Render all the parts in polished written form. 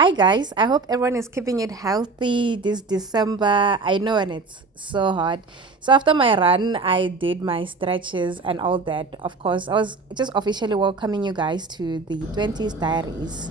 Hi guys, I hope everyone is keeping it healthy this December. I know, and it's so hot. So after my run, I did my stretches and all that. Of course, I was just officially welcoming you guys to the 20's diaries.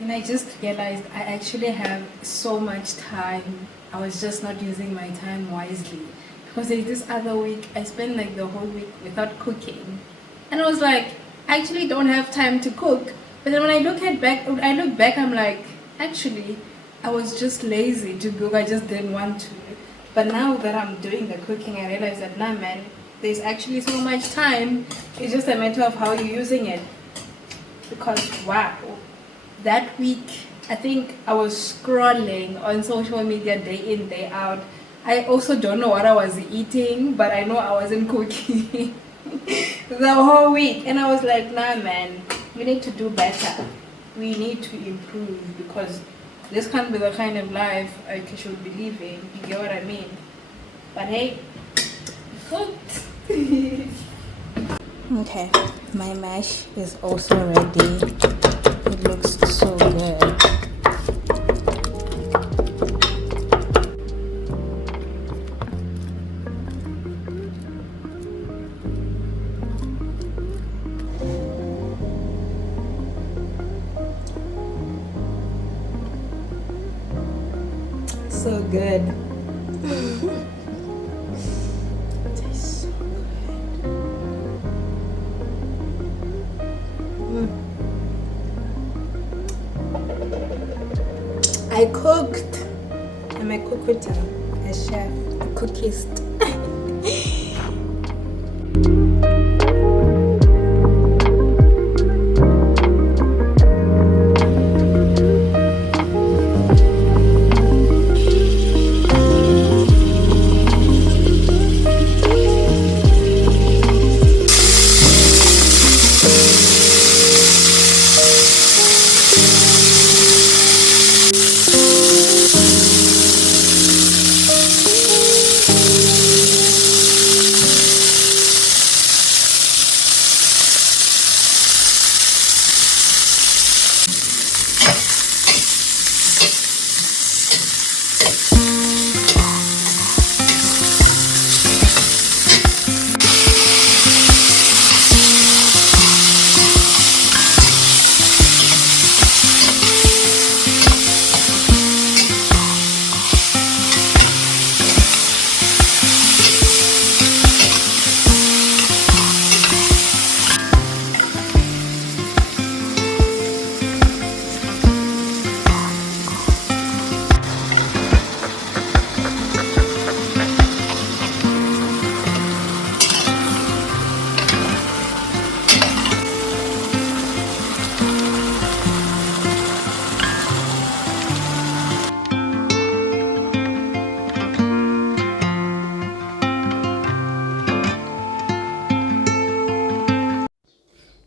And I just realized I actually have so much time. I was just not using my time wisely. Because like this other week, I spent like the whole week without cooking. And I was like, I actually don't have time to cook. But then when I look back, I'm like, actually, I was just lazy to cook. I just didn't want to. But now that I'm doing the cooking, I realize that, nah, man, there's actually so much time. It's just a matter of how you're using it. Because, wow, that week, I think I was scrolling on social media day in, day out. I also don't know what I was eating, but I know I wasn't cooking the whole week. And I was like, nah, man, we need to do better. We need to improve because this can't be the kind of life I should be living. You get what I mean? But hey, cooked. Okay, my mash is also ready. It looks so good. So good. Tastes so good. I cooked. I'm a cookita, a chef, a cookist.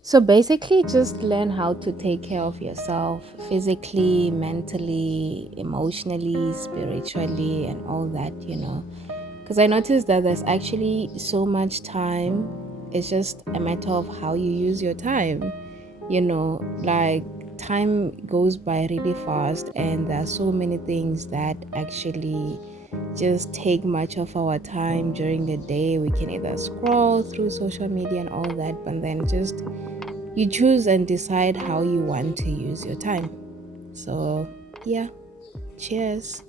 So basically, just learn how to take care of yourself physically, mentally, emotionally, spiritually, and all that. Because I noticed that there's actually so much time. It's just a matter of how you use your time. Like time goes by really fast, and there are so many things that actually just take much of our time during the day. We can either scroll through social media and all that, but then just you choose and decide how you want to use your time. So, yeah, cheers.